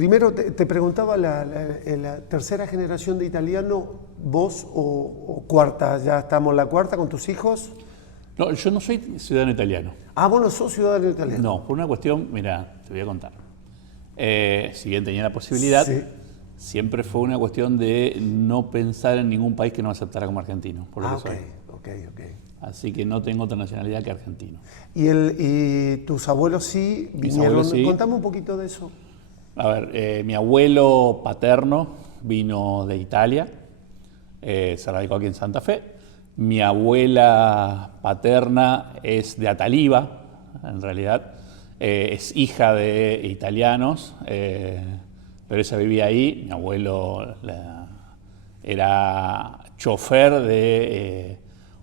Primero te preguntaba, la tercera generación de italiano, ¿vos o cuarta? ¿Ya estamos en la cuarta con tus hijos? No, yo no soy ciudadano italiano. Ah, vos no sos ciudadano italiano. No, por una cuestión, mira, te voy a contar. Si bien tenía la posibilidad, Sí. siempre fue una cuestión de no pensar en ningún país que no aceptara como argentino, por lo Ah, que soy. ok. Así que no tengo otra nacionalidad que argentino. ¿Y tus abuelos sí Mis vinieron? abuelos sí. Contame un poquito de eso. A ver, mi abuelo paterno vino de Italia, se radicó aquí en Santa Fe. Mi abuela paterna es de Ataliva, en realidad. Es hija de italianos, pero ella vivía ahí. Mi abuelo era chofer de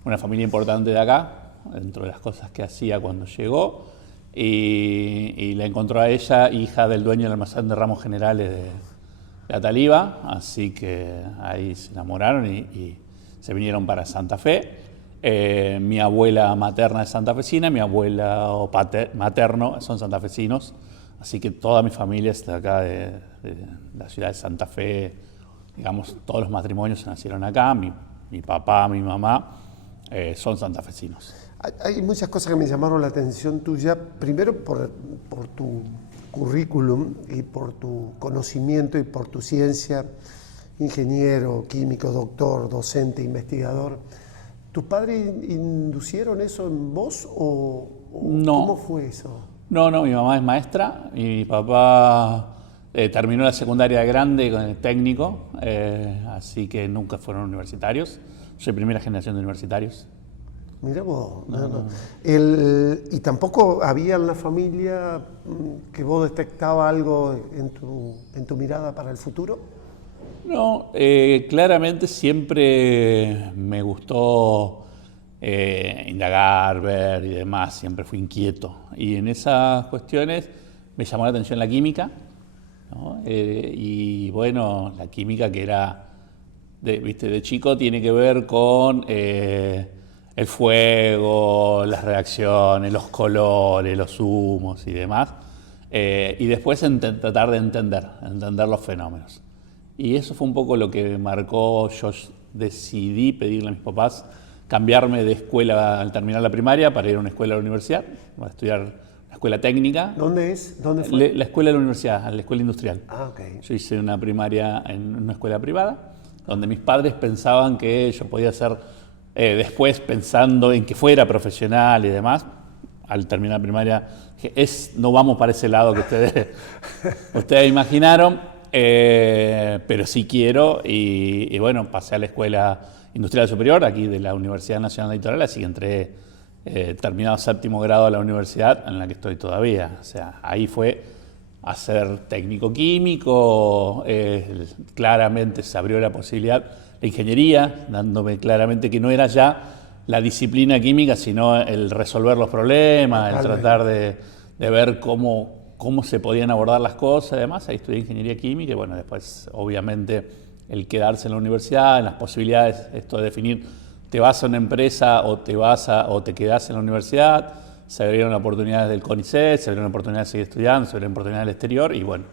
una familia importante de acá, dentro de las cosas que hacía cuando llegó. Y la encontró a ella, hija del dueño del almacén de ramos generales de Ataliva, así que ahí se enamoraron y se vinieron para Santa Fe. Mi abuela materna es santafesina, mi abuelo materno son santafesinos, así que toda mi familia es de acá, de la ciudad de Santa Fe. Digamos, todos los matrimonios se nacieron acá, mi papá, mi mamá son santafesinos. Hay muchas cosas que me llamaron la atención tuya, primero por tu currículum y por tu conocimiento y por tu ciencia, ingeniero, químico, doctor, docente, investigador. ¿Tus padres inducieron eso en vos o No. cómo fue eso? No, mi mamá es maestra y mi papá terminó la secundaria grande con el técnico, así que nunca fueron universitarios. Soy primera generación de universitarios. Mira vos, ¿y tampoco había en la familia que vos detectaba algo en tu mirada para el futuro? No, claramente siempre me gustó indagar, ver y demás, siempre fui inquieto. Y en esas cuestiones me llamó la atención la química, ¿no? Y bueno, la química que era, de chico tiene que ver con el fuego, las reacciones, los colores, los humos y demás. Y después tratar de entender los fenómenos. Y eso fue un poco lo que marcó. Yo decidí pedirle a mis papás cambiarme de escuela al terminar la primaria para ir a una escuela de la universidad, para estudiar una escuela técnica. ¿Dónde es? ¿Dónde fue? La escuela de la universidad, la escuela industrial. Ah, ok. Yo hice una primaria en una escuela privada, donde mis padres pensaban que yo podía ser, después pensando en que fuera profesional y demás. Al terminar la primaria, dije, no vamos para ese lado que ustedes imaginaron, pero sí quiero. Y bueno, pasé a la Escuela Industrial Superior, aquí de la Universidad Nacional Litoral, así que entré terminado séptimo grado a la universidad en la que estoy todavía. O sea, ahí fue a ser técnico químico, claramente se abrió la posibilidad de ingeniería, dándome claramente que no era ya la disciplina química, sino el resolver los problemas, el tratar de ver cómo se podían abordar las cosas y demás. Ahí estudié ingeniería química y bueno, después obviamente el quedarse en la universidad, en las posibilidades, esto de definir, te vas a una empresa o te quedás en la universidad. Se abrieron oportunidades del CONICET, se abrieron oportunidades de seguir estudiando, se abrieron oportunidades del exterior y bueno.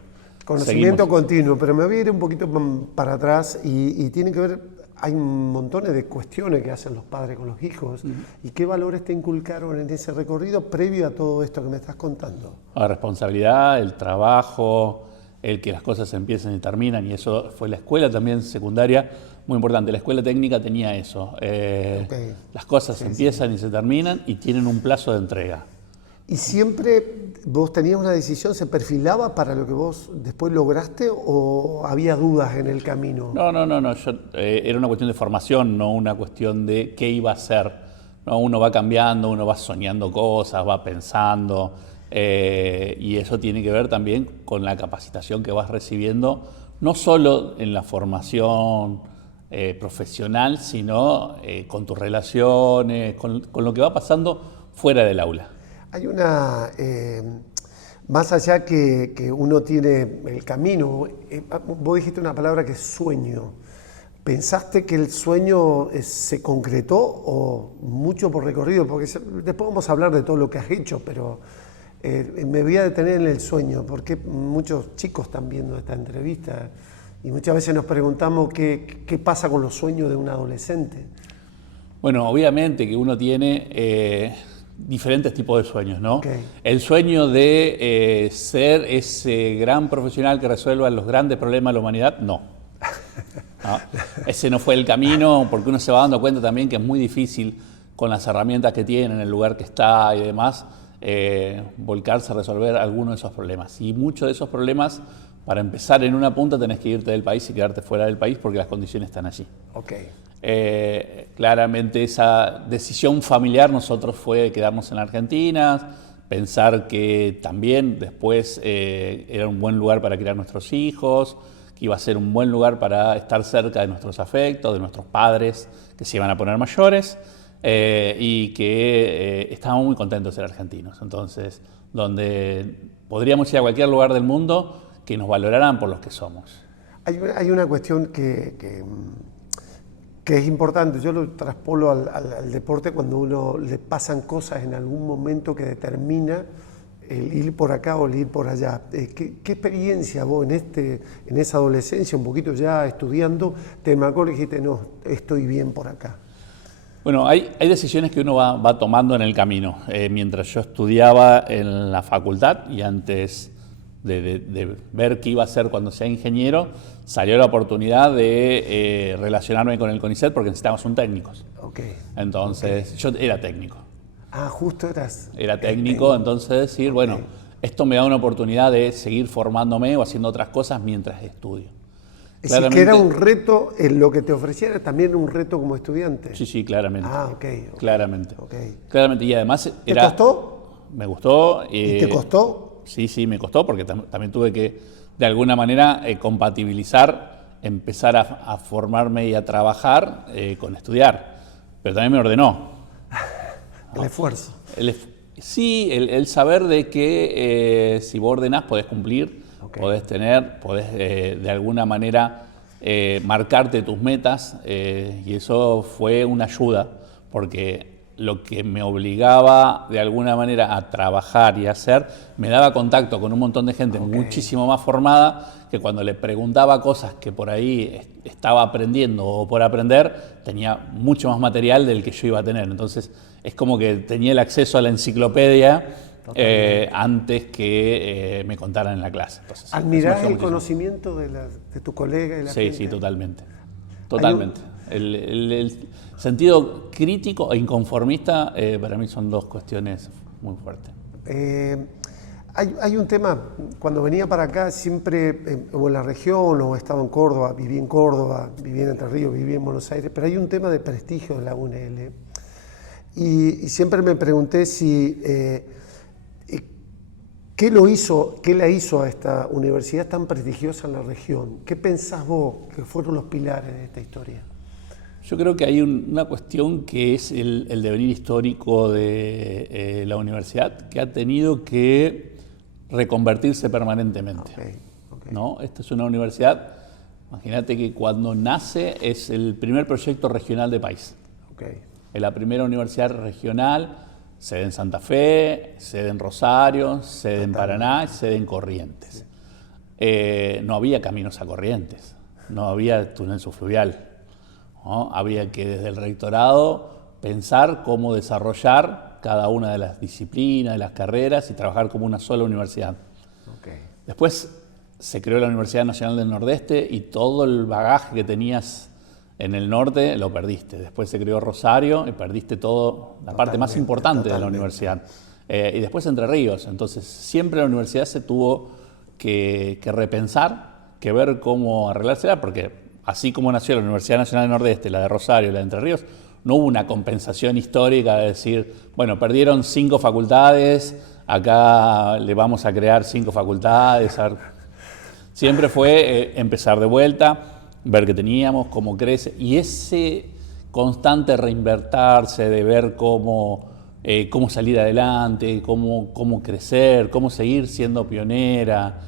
Conocimiento continuo, pero me voy a ir un poquito para atrás y tiene que ver, hay montones de cuestiones que hacen los padres con los hijos. ¿Y qué valores te inculcaron en ese recorrido previo a todo esto que me estás contando? La responsabilidad, el trabajo, el que las cosas empiecen y terminan, y eso fue la escuela también secundaria, muy importante. La escuela técnica tenía eso. Las cosas empiezan y se terminan y tienen un plazo de entrega. ¿Y siempre vos tenías una decisión, se perfilaba para lo que vos después lograste o había dudas en el camino? No. Era una cuestión de formación, no una cuestión de qué iba a ser. ¿No? Uno va cambiando, uno va soñando cosas, va pensando, y eso tiene que ver también con la capacitación que vas recibiendo, no solo en la formación profesional, sino con tus relaciones, con lo que va pasando fuera del aula. Hay una, más allá que uno tiene el camino, vos dijiste una palabra que es sueño. ¿Pensaste que el sueño se concretó o mucho por recorrido? Porque después vamos a hablar de todo lo que has hecho, pero Me voy a detener en el sueño, porque muchos chicos están viendo esta entrevista y muchas veces nos preguntamos qué pasa con los sueños de un adolescente. Bueno, obviamente que uno tiene diferentes tipos de sueños, ¿no? Okay. El sueño de ser ese gran profesional que resuelva los grandes problemas de la humanidad, no. ¿No? Ese no fue el camino, porque uno se va dando cuenta también que es muy difícil con las herramientas que tiene, en el lugar que está y demás, volcarse a resolver alguno de esos problemas. Y muchos de esos problemas, para empezar en una punta, tenés que irte del país y quedarte fuera del país porque las condiciones están allí. Okay. Claramente esa decisión familiar nosotros fue quedarnos en Argentina, pensar que también después era un buen lugar para criar nuestros hijos, que iba a ser un buen lugar para estar cerca de nuestros afectos, de nuestros padres que se iban a poner mayores, y que estábamos muy contentos de ser argentinos. Entonces, donde podríamos ir a cualquier lugar del mundo que nos valoraran por los que somos. Hay una cuestión que es importante, yo lo traspolo al deporte cuando uno le pasan cosas en algún momento que determina el ir por acá o el ir por allá. ¿Qué experiencia vos en esa adolescencia, un poquito ya estudiando, te marcó y dijiste, no, estoy bien por acá? Bueno, hay decisiones que uno va tomando en el camino. Mientras yo estudiaba en la facultad y antes de ver qué iba a hacer cuando sea ingeniero, salió la oportunidad de relacionarme con el CONICET porque necesitábamos un técnico. Okay. Entonces, yo era técnico. Ah, justo eras. Era técnico, entonces decir, bueno, esto me da una oportunidad de seguir formándome o haciendo otras cosas mientras estudio. Es decir, que era un reto, en lo que te ofreciera también un reto como estudiante. Sí, claramente. Ah, ok. Claramente. Okay. Claramente, y además ¿Te costó? Me gustó. ¿Y te costó? Sí, me costó porque también tuve que, de alguna manera, compatibilizar, empezar a formarme y a trabajar con estudiar. Pero también me ordenó. El esfuerzo. Sí, el saber de que si vos ordenás podés cumplir, podés de alguna manera marcarte tus metas, y eso fue una ayuda, porque lo que me obligaba de alguna manera a trabajar y a hacer, me daba contacto con un montón de gente muchísimo más formada, que cuando le preguntaba cosas que por ahí estaba aprendiendo o por aprender, tenía mucho más material del que yo iba a tener. Entonces es como que tenía el acceso a la enciclopedia antes que me contaran en la clase. Entonces, ¿admirás el conocimiento de tu colega y la gente? Sí, totalmente. Totalmente. El sentido crítico e inconformista para mí son dos cuestiones muy fuertes. Hay un tema, cuando venía para acá siempre, o en la región, o estaba en Córdoba, viví en Entre Ríos, viví en Buenos Aires, pero hay un tema de prestigio en la UNL. Y siempre me pregunté si ¿qué la hizo a esta universidad tan prestigiosa en la región? ¿Qué pensás vos que fueron los pilares de esta historia? Yo creo que hay una cuestión que es el devenir histórico de la universidad, que ha tenido que reconvertirse permanentemente. ¿No? Esta es una universidad, imagínate que cuando nace es el primer proyecto regional del país. Es la primera universidad regional, sede en Santa Fe, sede en Rosario, sede en Paraná, sede en Corrientes. No había caminos a Corrientes, no había túnel subfluvial, ¿no? Había que desde el rectorado pensar cómo desarrollar cada una de las disciplinas, de las carreras y trabajar como una sola universidad. Después se creó la Universidad Nacional del Nordeste y todo el bagaje que tenías en el norte lo perdiste. Después se creó Rosario y perdiste todo, la parte más importante de la universidad. Y después Entre Ríos. Entonces siempre la universidad se tuvo que repensar, que ver cómo arreglársela, porque así como nació la Universidad Nacional del Nordeste, la de Rosario y la de Entre Ríos, no hubo una compensación histórica de decir, bueno, perdieron 5 facultades, acá le vamos a crear 5 facultades. Siempre fue empezar de vuelta, ver qué teníamos, cómo crece, y ese constante reinvertirse, de ver cómo salir adelante, cómo crecer, cómo seguir siendo pionera,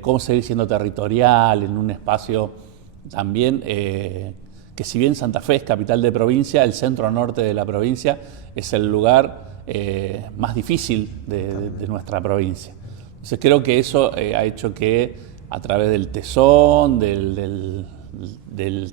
cómo seguir siendo territorial en un espacio también que si bien Santa Fe es capital de provincia, el centro norte de la provincia es el lugar más difícil de nuestra provincia. Entonces creo que eso ha hecho que a través del tesón, del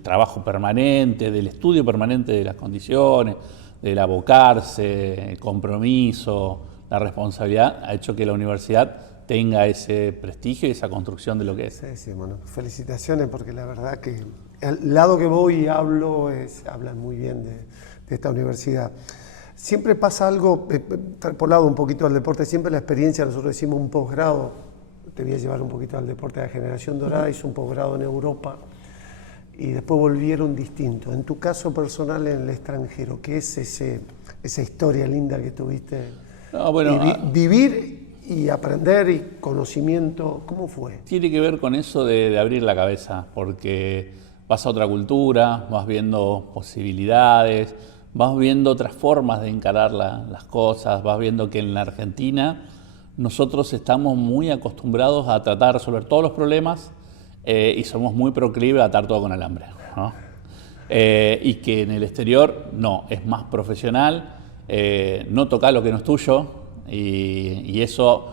trabajo permanente, del estudio permanente de las condiciones, del abocarse, el compromiso, la responsabilidad, ha hecho que la universidad tenga ese prestigio y esa construcción de lo que es. Sí, sí, bueno, felicitaciones, porque la verdad que al lado que voy y hablo, hablan muy bien de esta universidad. Siempre pasa algo, por lado un poquito al deporte, siempre la experiencia, nosotros decimos un posgrado, te voy a llevar un poquito al deporte de la Generación Dorada, hizo un posgrado en Europa y después volvieron distintos. En tu caso personal en el extranjero, ¿qué es esa historia linda que tuviste? No, bueno, vivir y aprender y conocimiento, ¿cómo fue? Tiene que ver con eso de abrir la cabeza, porque vas a otra cultura, vas viendo posibilidades, vas viendo otras formas de encarar las cosas, vas viendo que en la Argentina nosotros estamos muy acostumbrados a tratar de resolver todos los problemas y somos muy proclives a atar todo con alambre, ¿no? Y que en el exterior no, es más profesional, no tocar lo que no es tuyo y eso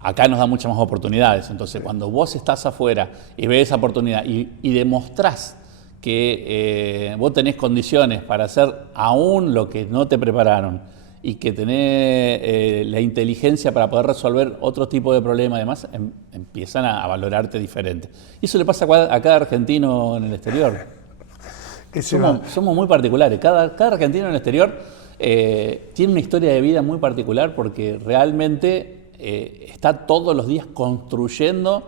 acá nos da muchas más oportunidades. Entonces cuando vos estás afuera y ves esa oportunidad y demostrás que vos tenés condiciones para hacer aún lo que no te prepararon y que tenés la inteligencia para poder resolver otro tipo de problemas, además empiezan a valorarte diferente. Y eso le pasa a cada argentino en el exterior. Somos muy particulares. Cada argentino en el exterior tiene una historia de vida muy particular porque realmente está todos los días construyendo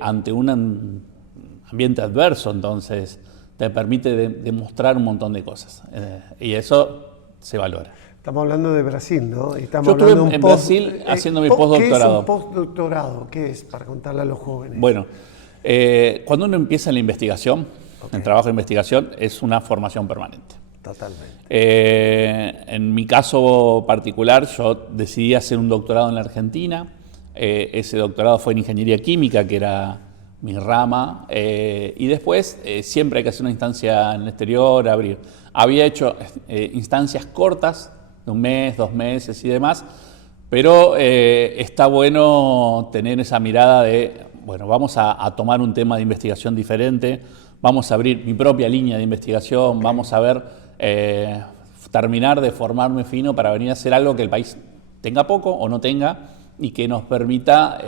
ante un ambiente adverso, entonces te permite demostrar un montón de cosas y eso se valora. Estamos hablando de Brasil, ¿no? Yo estuve en Brasil haciendo mi postdoctorado. ¿Qué es un postdoctorado? ¿Qué es? Para contarle a los jóvenes. Bueno, cuando uno empieza en la investigación, el trabajo de investigación es una formación permanente. Totalmente. En mi caso particular, yo decidí hacer un doctorado en la Argentina. Ese doctorado fue en ingeniería química, que era mi rama, y después siempre hay que hacer una instancia en el exterior, abrir. Había hecho instancias cortas, de 1 mes, 2 meses y demás, pero está bueno tener esa mirada de, bueno, vamos a tomar un tema de investigación diferente, vamos a abrir mi propia línea de investigación, vamos a ver, terminar de formarme fino para venir a hacer algo que el país tenga poco o no tenga y que nos permita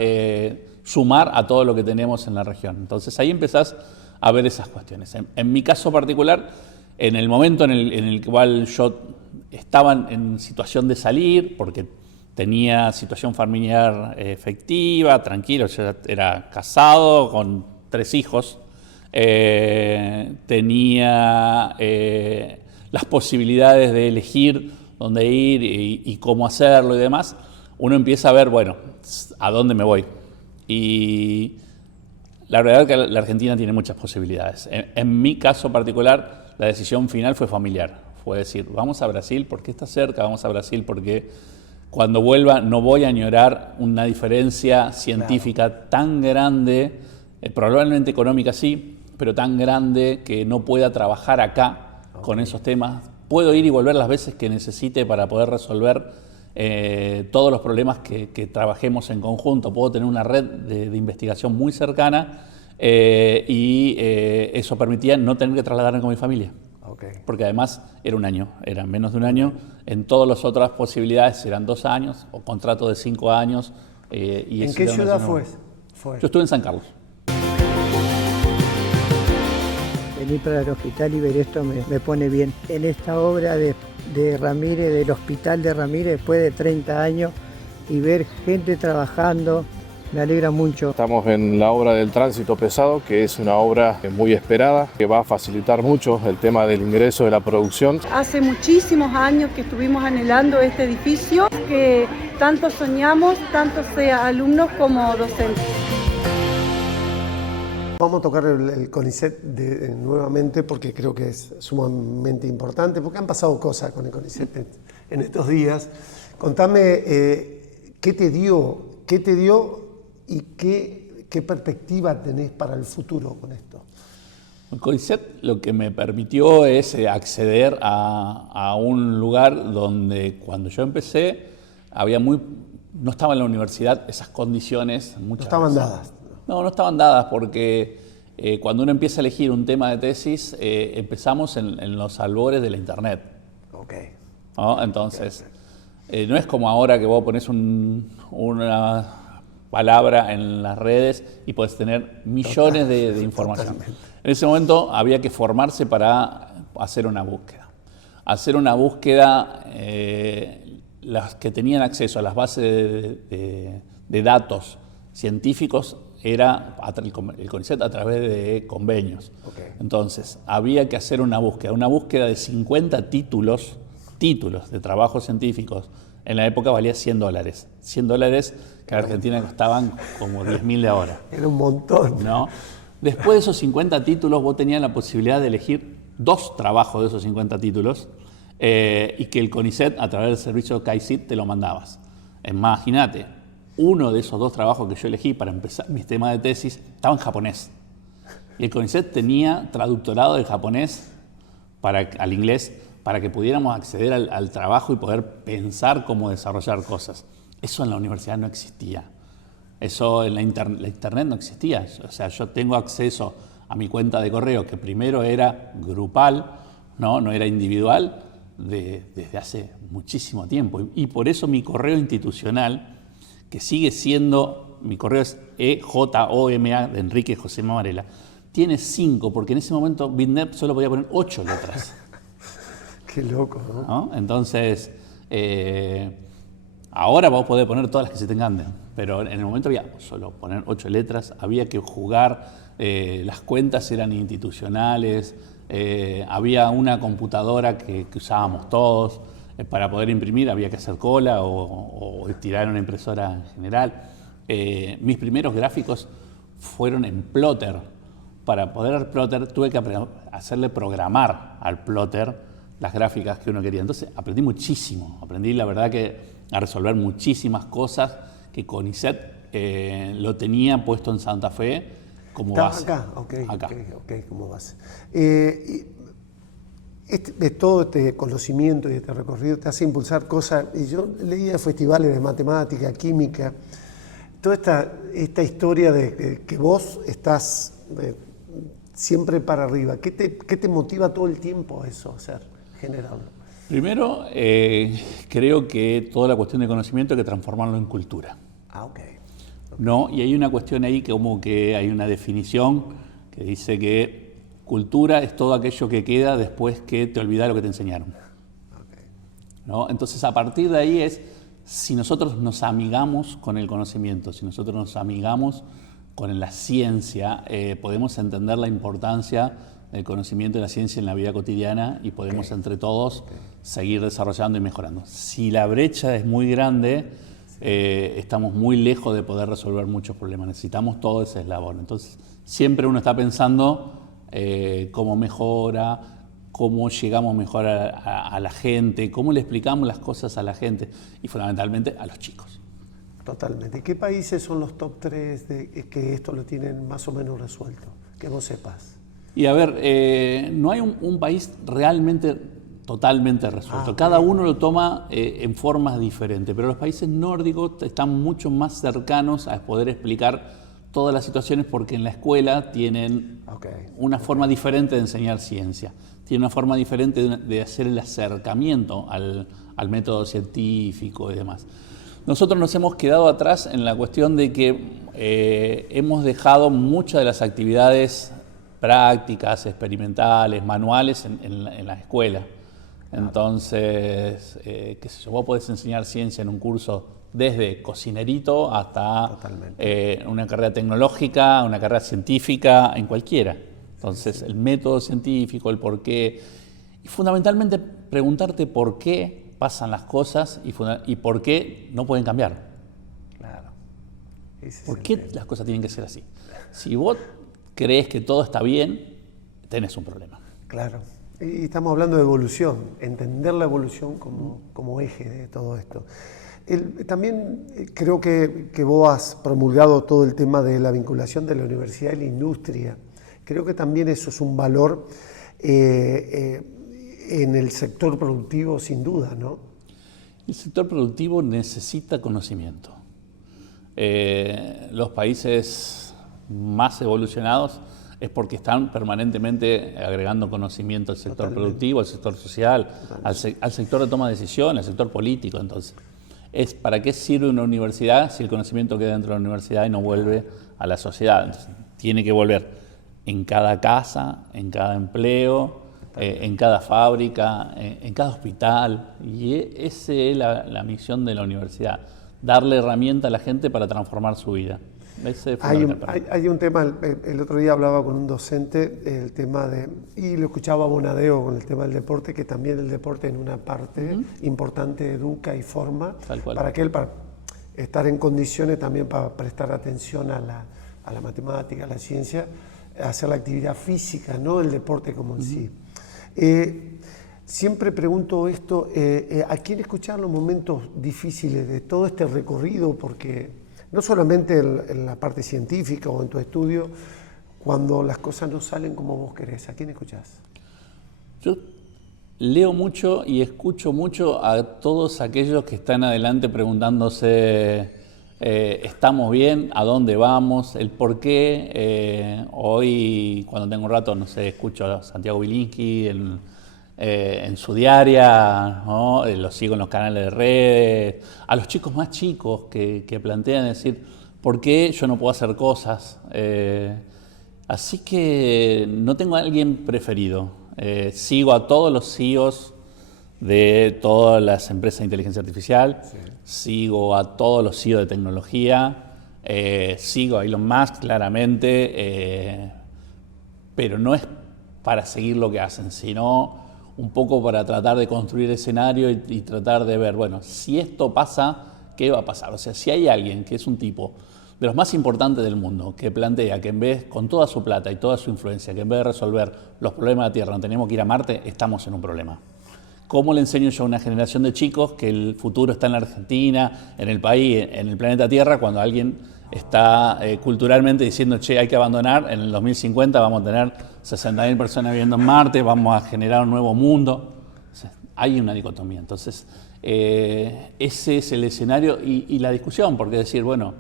sumar a todo lo que tenemos en la región. Entonces ahí empezás a ver esas cuestiones. En mi caso particular, en el momento en el cual yo estaba en situación de salir, porque tenía situación familiar efectiva, tranquilo, yo era casado con 3 hijos, tenía las posibilidades de elegir dónde ir y cómo hacerlo y demás, uno empieza a ver, bueno, ¿a dónde me voy? Y la verdad es que la Argentina tiene muchas posibilidades. En mi caso particular, la decisión final fue familiar. Fue decir, vamos a Brasil porque está cerca, vamos a Brasil porque cuando vuelva no voy a añorar una diferencia científica tan grande, probablemente económica sí, pero tan grande que no pueda trabajar acá con esos temas. Puedo ir y volver las veces que necesite para poder resolver todos los problemas que trabajemos en conjunto. Puedo tener una red de investigación muy cercana y eso permitía no tener que trasladarme con mi familia. Porque además era 1 año, era menos de 1 año. En todas las otras posibilidades eran 2 años o contrato de 5 años. Y ¿En qué ciudad fue? Yo estuve en San Carlos. Venir para el hospital y ver esto me pone bien. En esta obra de Ramírez, del hospital de Ramírez, después de 30 años, y ver gente trabajando, me alegra mucho. Estamos en la obra del tránsito pesado, que es una obra muy esperada, que va a facilitar mucho el tema del ingreso de la producción. Hace muchísimos años que estuvimos anhelando este edificio, que tanto soñamos, tanto sea alumnos como docentes. Vamos a tocar el CONICET nuevamente porque creo que es sumamente importante, porque han pasado cosas con el CONICET en estos días. Contame qué te dio y qué perspectiva tenés para el futuro con esto. El CONICET lo que me permitió es acceder a un lugar donde cuando yo empecé no estaba en la universidad esas condiciones. No estaban dadas. No estaban dadas porque cuando uno empieza a elegir un tema de tesis, empezamos en los albores de la internet. Okay. ¿No? Entonces, no es como ahora que vos pones una palabra en las redes y podés tener millones de información. Totalmente. En ese momento había que formarse para hacer una búsqueda. Hacer una búsqueda, las que tenían acceso a las bases de datos científicos era el CONICET a través de convenios. Okay. Entonces, había que hacer una búsqueda de 50 títulos de trabajos científicos. En la época valía $100. $100 que en Argentina costaban como 10.000 de ahora. Era un montón. ¿No? Después de esos 50 títulos, vos tenías la posibilidad de elegir 2 trabajos de esos 50 títulos y que el CONICET, a través del servicio CAICIT, te lo mandabas. Imagínate, uno de esos 2 trabajos que yo elegí para empezar mi tema de tesis estaba en japonés. Y el CONICET tenía traductorado del japonés al inglés para que pudiéramos acceder al trabajo y poder pensar cómo desarrollar cosas. Eso en la universidad no existía. Eso en la internet no existía. O sea, yo tengo acceso a mi cuenta de correo, que primero era grupal, no era individual, desde hace muchísimo tiempo. Y por eso mi correo institucional, que sigue siendo, mi correo es EJOMA de Enrique José Varela, tiene 5, porque en ese momento Bitnet solo podía poner 8 letras. Qué loco, ¿no? Entonces, ahora vos podés poner todas las que se te encanten, pero en el momento había solo poner 8 letras, había que jugar, las cuentas eran institucionales, había una computadora que usábamos todos, para poder imprimir había que hacer cola o tirar una impresora en general. Mis primeros gráficos fueron en Plotter. Para poder Plotter tuve que hacerle programar al Plotter las gráficas que uno quería. Entonces aprendí muchísimo, la verdad que a resolver muchísimas cosas que CONICET lo tenía puesto en Santa Fe como base. Acá, como base. Todo este conocimiento y este recorrido te hace impulsar cosas, y yo leía festivales de matemática, química, toda esta historia de que vos estás siempre para arriba. ¿Qué te motiva todo el tiempo a eso, hacer, generarlo? Primero, creo que toda la cuestión de conocimiento hay que transformarlo en cultura. ¿No? Y hay una cuestión ahí que como que hay una definición que dice que cultura es todo aquello que queda después que te olvidas lo que te enseñaron. ¿No? Entonces, a partir de ahí si nosotros nos amigamos con el conocimiento, si nosotros nos amigamos con la ciencia, podemos entender la importancia del conocimiento de la ciencia en la vida cotidiana y podemos entre todos seguir desarrollando y mejorando. Si la brecha es muy grande, estamos muy lejos de poder resolver muchos problemas. Necesitamos todo ese eslabón. Entonces, siempre uno está pensando cómo mejora, cómo llegamos mejor a la gente, cómo le explicamos las cosas a la gente y fundamentalmente a los chicos. Totalmente. ¿Qué países son los top 3 que esto lo tienen más o menos resuelto? Que vos sepas. Y a ver, no hay un país realmente totalmente resuelto. Cada uno lo toma en formas diferentes, pero los países nórdicos están mucho más cercanos a poder explicar todas las situaciones porque en la escuela tienen una forma diferente de enseñar ciencia, tienen una forma diferente de hacer el acercamiento al método científico y demás. Nosotros nos hemos quedado atrás en la cuestión de que hemos dejado muchas de las actividades prácticas, experimentales, manuales en la escuela. Entonces, qué sé yo, vos podés enseñar ciencia en un curso desde cocinerito hasta una carrera tecnológica, una carrera científica, en cualquiera. Entonces, el método científico, el por qué, y fundamentalmente preguntarte por qué pasan las cosas y por qué no pueden cambiar. Claro. ¿Por qué las cosas tienen que ser así? Si vos crees que todo está bien, tenés un problema. Claro. Y estamos hablando de evolución, entender la evolución como eje de todo esto. También creo que vos has promulgado todo el tema de la vinculación de la universidad y la industria Creo que también eso es un valor en el sector productivo, sin duda, ¿no? El sector productivo necesita conocimiento. Los países más evolucionados es porque están permanentemente agregando conocimiento al sector productivo, al sector social, al sector de toma de decisiones, al sector político. Entonces, ¿para qué sirve una universidad si el conocimiento queda dentro de la universidad y no vuelve a la sociedad? Entonces, tiene que volver en cada casa, en cada empleo, en cada fábrica, en cada hospital. Y esa es la misión de la universidad, darle herramienta a la gente para transformar su vida. Hay un tema, el otro día hablaba con un docente, el tema y lo escuchaba a Bonadeo con el tema del deporte, que también el deporte en una parte importante educa y forma, para estar en condiciones también para prestar atención a la matemática, a la ciencia, hacer la actividad física, no el deporte como en sí. Siempre pregunto esto, ¿a quién escuchar los momentos difíciles de todo este recorrido? Porque no solamente en la parte científica o en tu estudio, cuando las cosas no salen como vos querés, ¿a quién escuchás? Yo leo mucho y escucho mucho a todos aquellos que están adelante preguntándose ¿estamos bien? ¿A dónde vamos? ¿El por qué? Hoy, cuando tengo un rato, no sé, escucho a Santiago Bilinsky en su diaria, ¿no? Lo sigo en los canales de redes, a los chicos más chicos que plantean decir, ¿por qué yo no puedo hacer cosas? Así que no tengo a alguien preferido. Sigo a todos los CEOs de todas las empresas de inteligencia artificial, sigo a todos los CEOs de tecnología, sigo a Elon Musk claramente, pero no es para seguir lo que hacen, sino un poco para tratar de construir escenario y tratar de ver, bueno, si esto pasa, ¿qué va a pasar? O sea, si hay alguien que es un tipo de los más importantes del mundo, que plantea que en vez, con toda su plata y toda su influencia, que en vez de resolver los problemas de la Tierra, no tenemos que ir a Marte, estamos en un problema. ¿Cómo le enseño yo a una generación de chicos que el futuro está en la Argentina, en el país, en el planeta Tierra, cuando alguien está culturalmente diciendo, che, hay que abandonar, en el 2050 vamos a tener 60.000 personas viviendo en Marte, vamos a generar un nuevo mundo? O sea, hay una dicotomía. Entonces, ese es el escenario y la discusión, porque decir, bueno,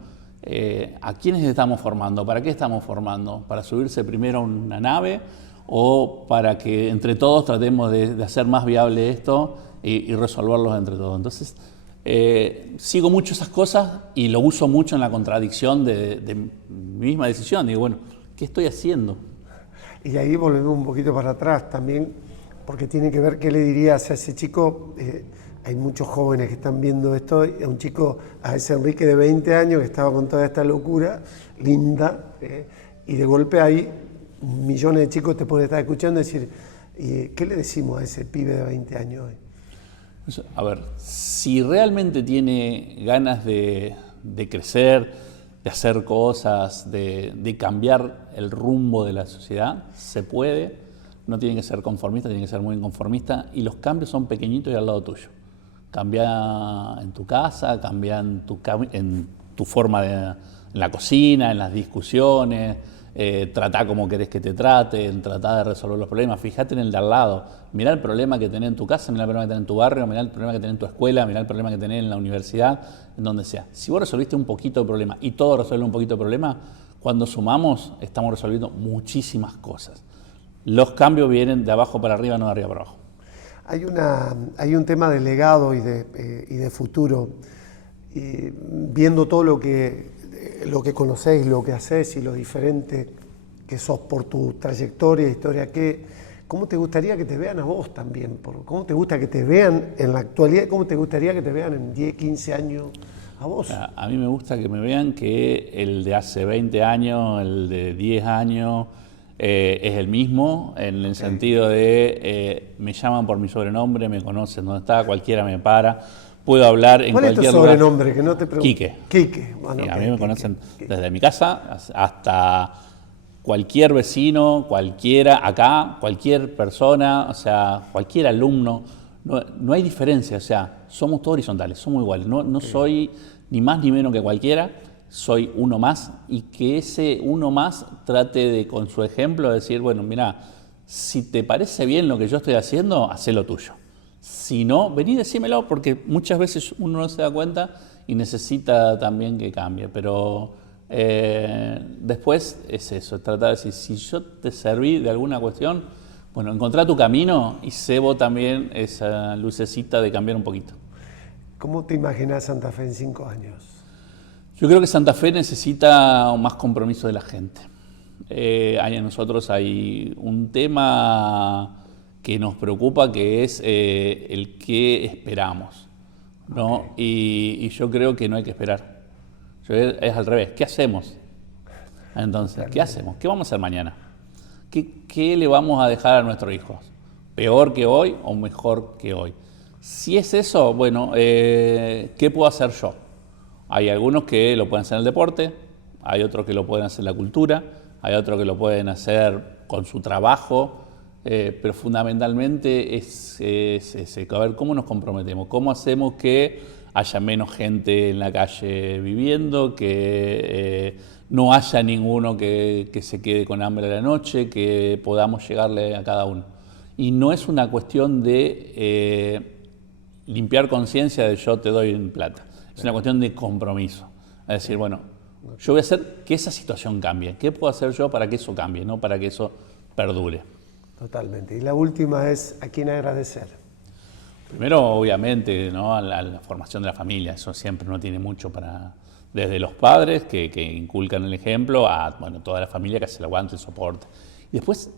¿a quiénes estamos formando? ¿Para qué estamos formando? ¿Para subirse primero a una nave o para que entre todos tratemos de hacer más viable esto y resolverlos entre todos? Entonces, sigo mucho esas cosas y lo uso mucho en la contradicción de mi misma decisión. Digo, bueno, ¿qué estoy haciendo? Y ahí volvemos un poquito para atrás también, porque tiene que ver qué le dirías a ese chico. Hay muchos jóvenes que están viendo esto, a un chico, a ese Enrique de 20 años que estaba con toda esta locura, linda, y de golpe hay millones de chicos te pueden estar escuchando y decir, ¿qué le decimos a ese pibe de 20 años hoy? A ver, si realmente tiene ganas de crecer, de hacer cosas, de cambiar el rumbo de la sociedad, se puede. No tiene que ser conformista, tiene que ser muy inconformista, y los cambios son pequeñitos y al lado tuyo. Cambia en tu casa, cambia en tu forma en la cocina, en las discusiones, tratá como querés que te traten, tratá de resolver los problemas, fíjate en el de al lado, mirá el problema que tenés en tu casa, mirá el problema que tenés en tu barrio, mirá el problema que tenés en tu escuela, mirá el problema que tenés en la universidad, en donde sea. Si vos resolviste un poquito de problema y todos resuelven un poquito de problema, cuando sumamos estamos resolviendo muchísimas cosas. Los cambios vienen de abajo para arriba, no de arriba para abajo. Hay un tema de legado y de futuro, y viendo todo lo que conocéis, lo que hacés y lo diferente que sos por tu trayectoria, historia, ¿cómo te gustaría que te vean a vos también? ¿Cómo te gusta que te vean en la actualidad? ¿Cómo te gustaría que te vean en 10, 15 años a vos? A mí me gusta que me vean que el de hace 20 años, el de 10 años, es el mismo, en el sentido de me llaman por mi sobrenombre, me conocen dónde está, cualquiera me para, puedo hablar en cualquier lugar. ¿Cuál es tu sobrenombre? Que no te pregunto. Quique. Quique. Bueno, a mí me conocen desde mi casa hasta cualquier vecino, cualquiera acá, cualquier persona, o sea, cualquier alumno. No hay diferencia, o sea, somos todos horizontales, somos iguales. No soy ni más ni menos que cualquiera. soy uno más y que ese uno más trate de, con su ejemplo, decir, bueno, mira, si te parece bien lo que yo estoy haciendo, hacé lo tuyo. Si no, vení y decímelo, porque muchas veces uno no se da cuenta y necesita también que cambie. Pero después es eso, tratar de decir, si yo te serví de alguna cuestión, bueno, encontrá tu camino y sé vos también esa lucecita de cambiar un poquito. ¿Cómo te imaginas Santa Fe en 5 años? Yo creo que Santa Fe necesita más compromiso de la gente. En nosotros hay un tema que nos preocupa, que es el qué esperamos, ¿no? Okay. Y yo creo que no hay que esperar. Es al revés. ¿Qué hacemos? Entonces, ¿qué hacemos? ¿Qué vamos a hacer mañana? ¿Qué le vamos a dejar a nuestros hijos? ¿Peor que hoy o mejor que hoy? Si es eso, bueno, ¿qué puedo hacer yo? Hay algunos que lo pueden hacer en el deporte, hay otros que lo pueden hacer en la cultura, hay otros que lo pueden hacer con su trabajo, pero fundamentalmente es a ver cómo nos comprometemos, cómo hacemos que haya menos gente en la calle viviendo, que no haya ninguno que se quede con hambre a la noche, que podamos llegarle a cada uno. Y no es una cuestión de limpiar conciencia de yo te doy en plata, es una cuestión de compromiso. Es decir, bueno, yo voy a hacer que esa situación cambie. ¿Qué puedo hacer yo para que eso cambie, no para que eso perdure? Totalmente. Y la última es, ¿a quién agradecer? Primero, obviamente, ¿no? a la formación de la familia. Eso siempre no tiene mucho para... Desde los padres que inculcan el ejemplo a bueno, toda la familia que hace el aguante, el soporte. Y después,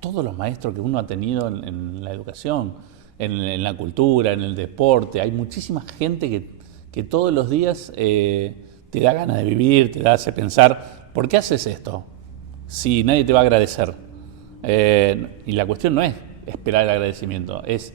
todos los maestros que uno ha tenido en la educación, en la cultura, en el deporte. Hay muchísima gente que todos los días te da ganas de vivir, te hace pensar, ¿por qué haces esto? Si nadie te va a agradecer. Y la cuestión no es esperar el agradecimiento, es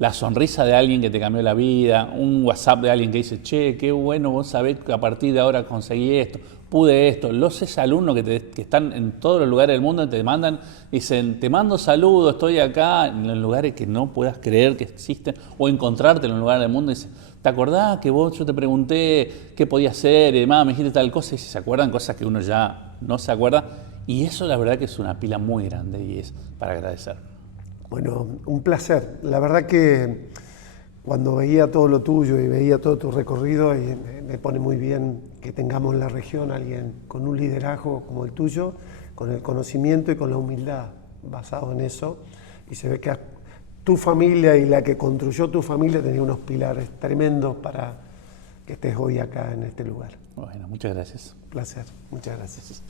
la sonrisa de alguien que te cambió la vida, un WhatsApp de alguien que dice, che, qué bueno, vos sabés que a partir de ahora conseguí esto, pude esto. Los exalumnos que están en todos los lugares del mundo te mandan, dicen, te mando saludos, estoy acá, en los lugares que no puedas creer que existen, o encontrarte en un lugar del mundo y dicen, ¿te acordás que yo te pregunté qué podía hacer y demás, me dijiste tal cosa? Y si se acuerdan cosas que uno ya no se acuerda, y eso la verdad que es una pila muy grande y es para agradecer. Bueno, un placer. La verdad que cuando veía todo lo tuyo y veía todo tu recorrido, me pone muy bien que tengamos en la región a alguien con un liderazgo como el tuyo, con el conocimiento y con la humildad basado en eso. Y se ve que tu familia y la que construyó tu familia tenía unos pilares tremendos para que estés hoy acá en este lugar. Bueno, muchas gracias. Un placer, muchas gracias.